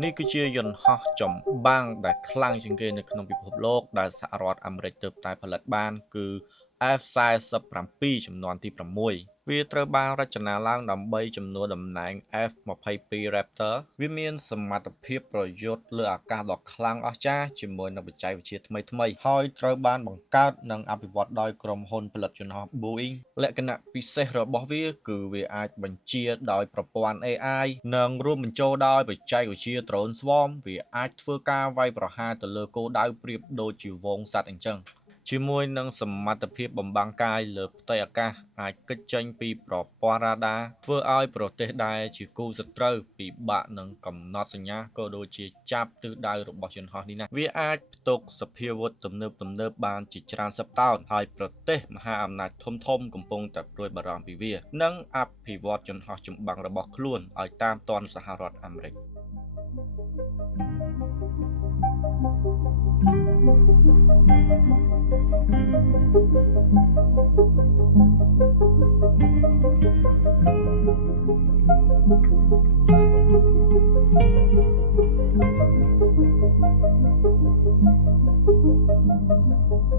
នេះគឺជាយន្តហោះចម្បាំងដែលខ្លាំងជាងគេនៅក្នុងពិភពលោកដែលសហរដ្ឋអាមេរិកទើបតែផលិតបានគឺ F-47 ចំនួនទី6 វាត្រូវបានរចនាឡើងដើម្បីជំនួសតំណែង F-22 Raptor វាមានសមត្ថភាពប្រយុទ្ធលើអាកាសដ៏ខ្លាំងអស្ចារ្យជាមួយនឹងបច្ចេកវិទ្យាថ្មីៗហើយត្រូវបានបង្កើតនិងអភិវឌ្ឍដោយក្រុមហ៊ុនផលិតយន្តហោះ Boeing លក្ខណៈពិសេសរបស់វាគឺវាអាចបញ្ជាដោយប្រព័ន្ធ AI និងរួមបញ្ចូលដោយបច្ចេកវិទ្យា Drone Swarm វាអាចធ្វើការវាយប្រហារទៅលើគោលដៅប្រៀបដូចជាហ្វូងសត្វអញ្ចឹងជាមួយនឹងសមត្ថភាពបំបាំងកាយលើផ្ទៃអាកាសអាចគេចចេញពីប្រព័ន្ធរ៉ាដាធ្វើឲ្យប្រទេសដែលជាគូសត្រូវពិបាកនឹងកំណត់សញ្ញាក៏ដូចជាចាប់ទិសដៅរបស់យន្តហោះនេះណាវាអាចផ្ទុកសភាវុធទំនើបបានជាច្រើនសិបតោនហើយប្រទេសមហាអំណាចធំកំពុងតែព្រួយបារម្ភពីវានិងអភិវឌ្ឍយន្តហោះចម្បាំងរបស់ខ្លួនឲ្យតាមទាន់សហរដ្ឋអាមេរិក